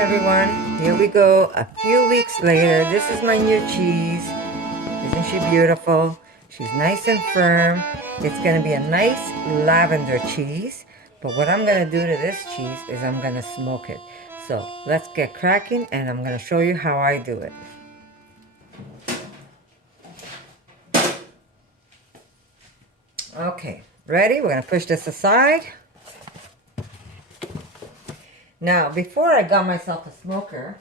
everyone. Here we go. A few weeks later. This is my new cheese. Isn't she beautiful? She's nice and firm. It's going to be a nice lavender cheese. But what I'm going to do to this cheese is I'm going to smoke it. So let's get cracking and I'm going to show you how I do it. Okay, ready? We're going to push this aside. Now, before I got myself a smoker,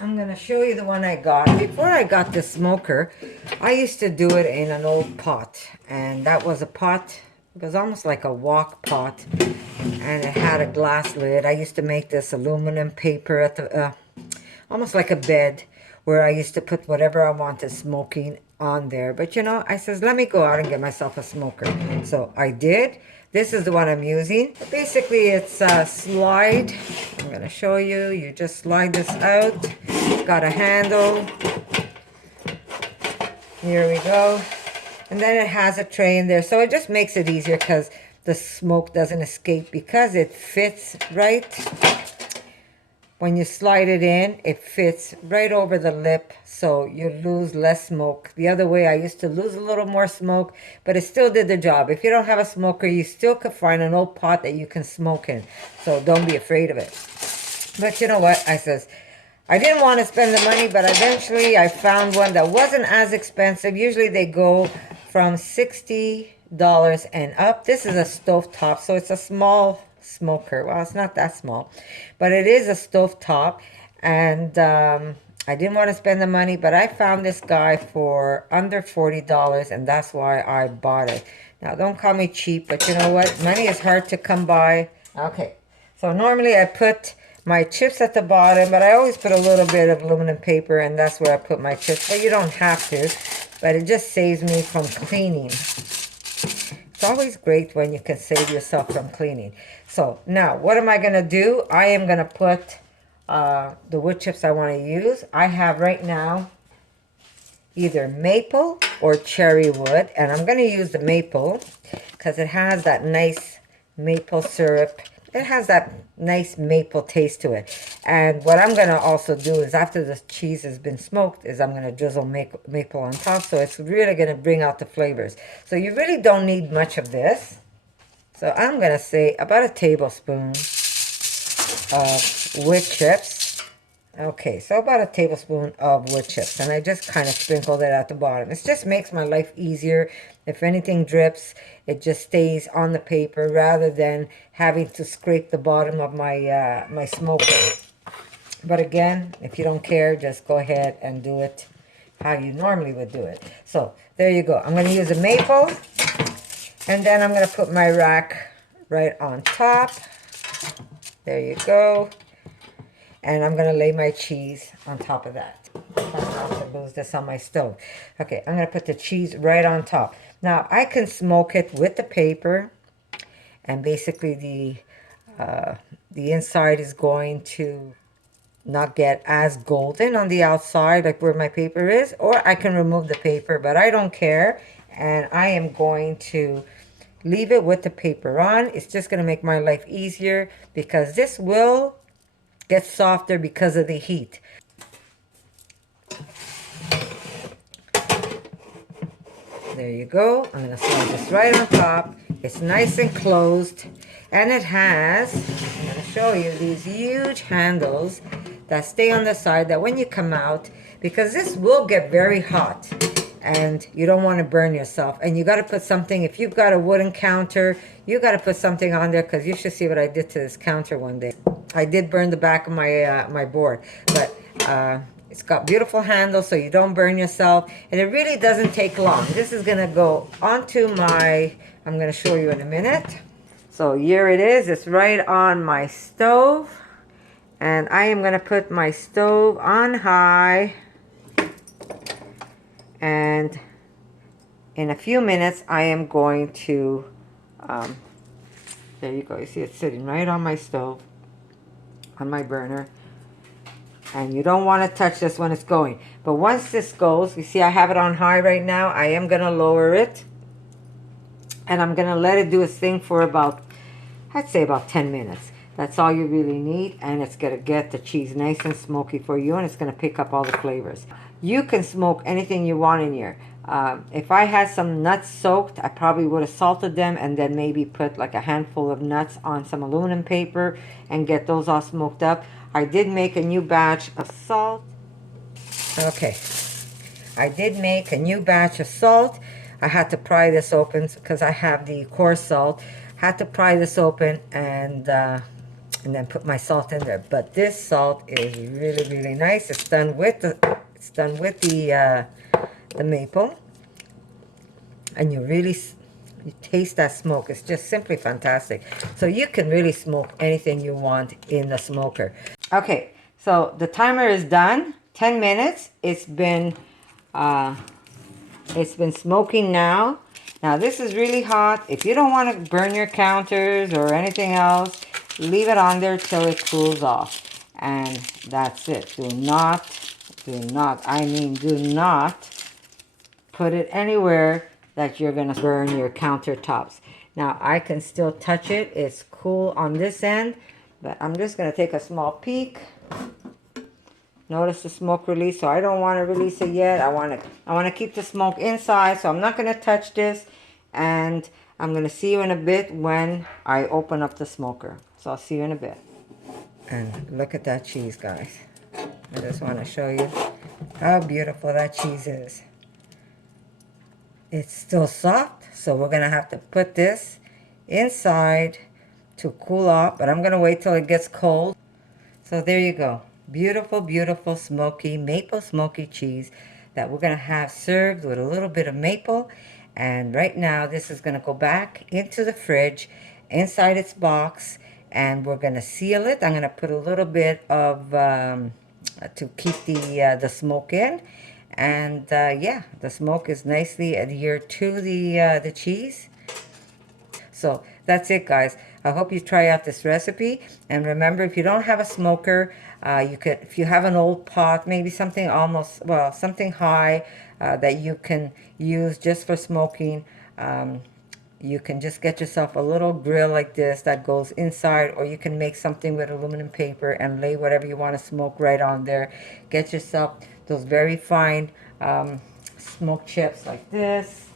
I'm going to show you the one I got. Before I got this smoker, I used to do it in an old pot. And that was a pot, it was almost like a wok pot. And it had a glass lid. I used to make this aluminum paper at the, almost like a bed, where I used to put whatever I wanted smoking on there. But you know, I says, let me go out and get myself a smoker. So I did. This is the one I'm using. Basically, it's a slide. I'm going to show you. You just slide this out. It's got a handle. Here we go. And then it has a tray in there. So it just makes it easier because the smoke doesn't escape because it fits right. When you slide it in, it fits right over the lip, so you lose less smoke. The other way, I used to lose a little more smoke, but it still did the job. If you don't have a smoker, you still could find an old pot that you can smoke in, so don't be afraid of it. But you know what? I says, I didn't want to spend the money, but eventually I found one that wasn't as expensive. Usually they go from $60 and up. This is a stovetop, so it's a small smoker. Well, it's not that small, but it is a stovetop, and I didn't want to spend the money, but I found this guy for under $40, and that's why I bought it. Now, don't call me cheap, but you know what? Money is hard to come by. Okay, so normally I put my chips at the bottom, but I always put a little bit of aluminum paper, and that's where I put my chips, but you don't have to, but it just saves me from cleaning. It's always great when you can save yourself from cleaning. So now, what am I going to do? I am going to put the wood chips I want to use. I have right now either maple or cherry wood. And I'm going to use the maple because it has that nice maple syrup. It has that nice maple taste to it. And what I'm going to also do is after the cheese has been smoked is I'm going to drizzle maple on top. So it's really going to bring out the flavors. So you really don't need much of this. So I'm going to say about a tablespoon of wood chips. Okay, so about a tablespoon of wood chips. And I just kind of sprinkled it at the bottom. It just makes my life easier. If anything drips, it just stays on the paper rather than having to scrape the bottom of my, my smoker. But again, if you don't care, just go ahead and do it how you normally would do it. So there you go. I'm going to use a maple. And then I'm going to put my rack right on top. There you go. And I'm going to lay my cheese on top of that. I'm not to lose this on my stove. Okay, I'm going to put the cheese right on top. Now, I can smoke it with the paper. And basically the inside is going to not get as golden on the outside like where my paper is. Or I can remove the paper, but I don't care. And I am going to leave it with the paper on. It's just going to make my life easier because this will get softer because of the heat. There you go. I'm going to slide this right on top. It's nice and closed. And it has, I'm going to show you, these huge handles that stay on the side that when you come out, because this will get very hot. And you don't want to burn yourself. And you got to put something, if you've got a wooden counter, you got to put something on there because you should see what I did to this counter one day. I did burn the back of my my board, but it's got beautiful handles so you don't burn yourself. And it really doesn't take long. This is going to go onto my, I'm going to show you in a minute. So here it is. It's right on my stove. And I am going to put my stove on high. And in a few minutes, I am going to, there you go. You see it sitting right on my stove, on my burner. And you don't want to touch this when it's going. But once this goes, you see I have it on high right now. I am going to lower it. And I'm going to let it do its thing for about, I'd say about 10 minutes. That's all you really need, and it's going to get the cheese nice and smoky for you, and it's going to pick up all the flavors. You can smoke anything you want in here. If I had some nuts soaked, I probably would have salted them and then maybe put like a handful of nuts on some aluminum paper and get those all smoked up. I did make a new batch of salt. Okay, I did make a new batch of salt. I had to pry this open because I have the coarse salt. Had to pry this open and then put my salt in there. But this salt is really, really nice. It's done with the maple, and you taste that smoke. It's just simply fantastic. So you can really smoke anything you want in the smoker. Okay, so the timer is done. 10 minutes. It's been smoking now. Now this is really hot. If you don't want to burn your counters or anything else, leave it on there till it cools off. And that's it. Do not put it anywhere that you're going to burn your countertops. Now I can still touch it. It's cool on this end, but I'm just going to take a small peek. Notice the smoke release, so I don't want to release it yet. I want to keep the smoke inside, so I'm not going to touch this. And I'm going to see you in a bit when I open up the smoker. So I'll see you in a bit. And look at that cheese, guys. I just want to show you how beautiful that cheese is. It's still soft, so we're going to have to put this inside to cool off. But I'm going to wait till it gets cold. So there you go. Beautiful, beautiful smoky, maple smoky cheese that we're going to have served with a little bit of maple. And right now, this is going to go back into the fridge, inside its box, and we're going to seal it. I'm going to put a little bit of, to keep the smoke in. And yeah, the smoke is nicely adhered to the cheese. So that's it, guys. I hope you try out this recipe. And remember, if you don't have a smoker, you could, if you have an old pot, maybe something something high that you can use just for smoking. You can just get yourself a little grill like this that goes inside, or you can make something with aluminum paper and lay whatever you want to smoke right on there. Get yourself those very fine smoked chips like this.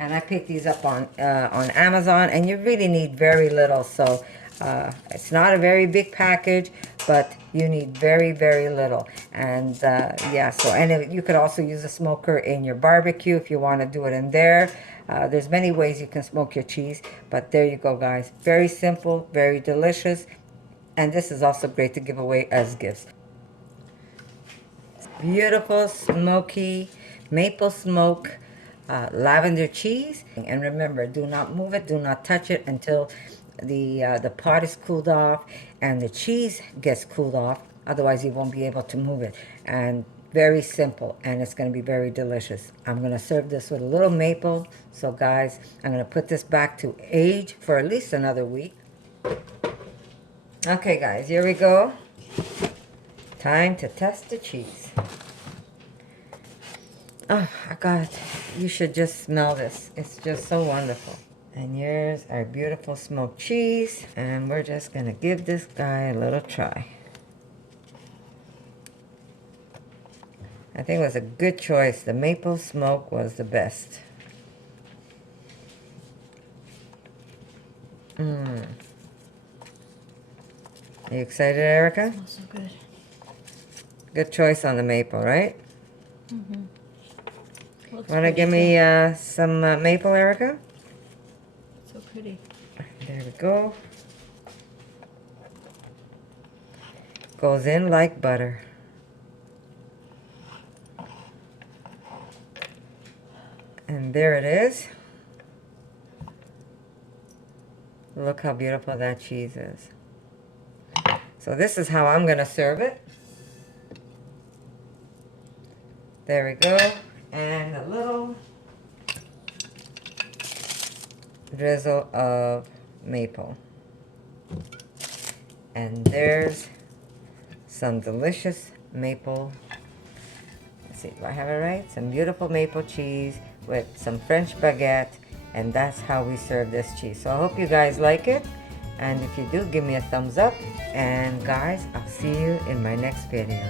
And I picked these up on Amazon, and you really need very little. So it's not a very big package, but you need very, very little. And yeah, so, and you could also use a smoker in your barbecue if you want to do it in there. There's many ways you can smoke your cheese, but there you go, guys. Very simple, very delicious. And this is also great to give away as gifts. Beautiful, smoky, maple smoke lavender cheese. And remember, do not move it, do not touch it until the pot is cooled off and the cheese gets cooled off. Otherwise you won't be able to move it. And very simple, and it's going to be very delicious. I'm going to serve this with a little maple. So guys, I'm going to put this back to age for at least another week. Okay guys, here we go. Time to test the cheese. Oh my God, you should just smell this. It's just so wonderful. And here's our beautiful smoked cheese. And we're just gonna give this guy a little try. I think it was a good choice. The maple smoke was the best. Are you excited, Erica? Smells so good. Good choice on the maple, right? Mm-hmm. Want to give me some maple, Erica? So pretty. There we go. Goes in like butter. And there it is. Look how beautiful that cheese is. So this is how I'm going to serve it. There we go. And a little drizzle of maple. And there's some delicious maple. Let's see, do I have it right? Some beautiful maple cheese with some French baguette. And that's how we serve this cheese. So I hope you guys like it. And if you do, give me a thumbs up. And guys, I'll see you in my next video.